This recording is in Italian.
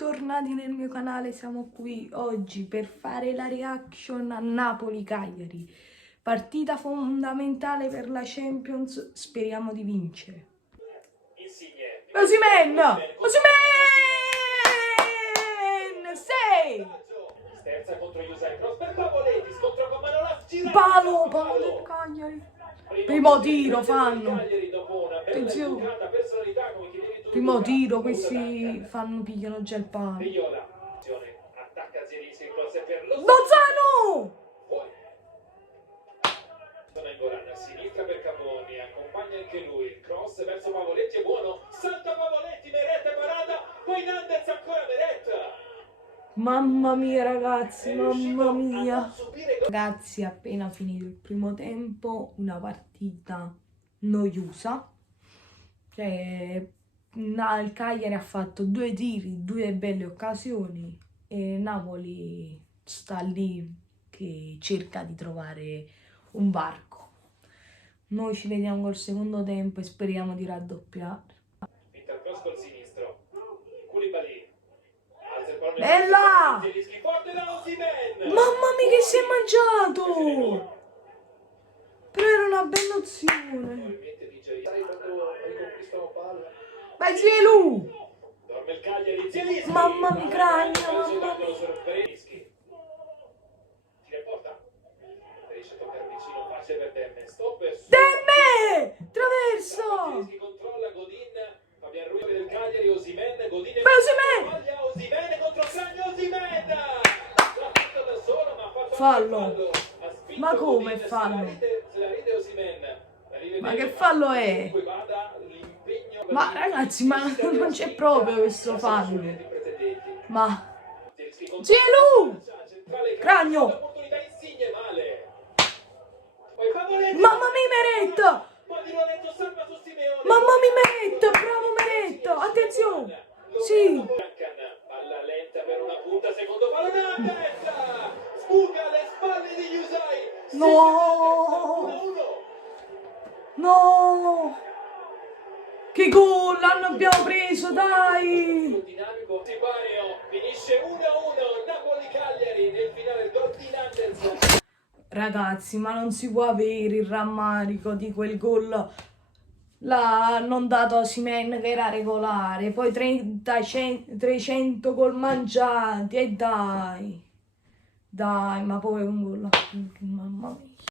bentornati nel mio canale, siamo qui oggi per fare la reaction a Napoli-Cagliari, partita fondamentale per la Champions, speriamo di vincere. Osimhen! Osimhen! Sei! Sterza contro Yusai, cross per Pavoletti, scontro con Manolas, palo del Cagliari. Primo tiro fanno. Attenzione. Primo tiro, questi pigliano già il palo. Lozano! A sinistra per Caponi, accompagna anche lui, cross verso Pavoletti, è buono, salta Pavoletti, Meret parata, poi Nandez ancora Meret. Mamma mia ragazzi, mamma mia. Ragazzi, è appena finito il primo tempo, una partita noiosa. Cioè, il Cagliari ha fatto 2 tiri, 2 belle occasioni e Napoli sta lì che cerca di trovare un varco. Noi ci vediamo col secondo tempo e speriamo di raddoppiare. Intercross col sinistro, Koulibaly. Bella! Mamma mia che si è mangiato! Però era una bella opzione. Vai Zielu! Mamma mia cragna, mamma mia. Demme! Traverso! Fallo! Ma come fallo? Ma che fallo è? Ma ragazzi, ma non c'è proprio questo fallo. Ma Zielu! Cragno! Mamma mia Meret! Mamma mia Meret! Bravo Meret! Attenzione! Sì! Palla lenta per una punta, secondo palo sbuca alle spalle di Yusai. No! No! Che gol abbiamo preso, dai! Dinamico Tibario, finisce 1-1, Napoli-Cagliari nel finale, gol di Nandez. Ragazzi, ma non si può avere il rammarico di quel gol non dato a Osimhen che era regolare, poi 300 gol mangiati e dai, ma poi un gol, mamma mia.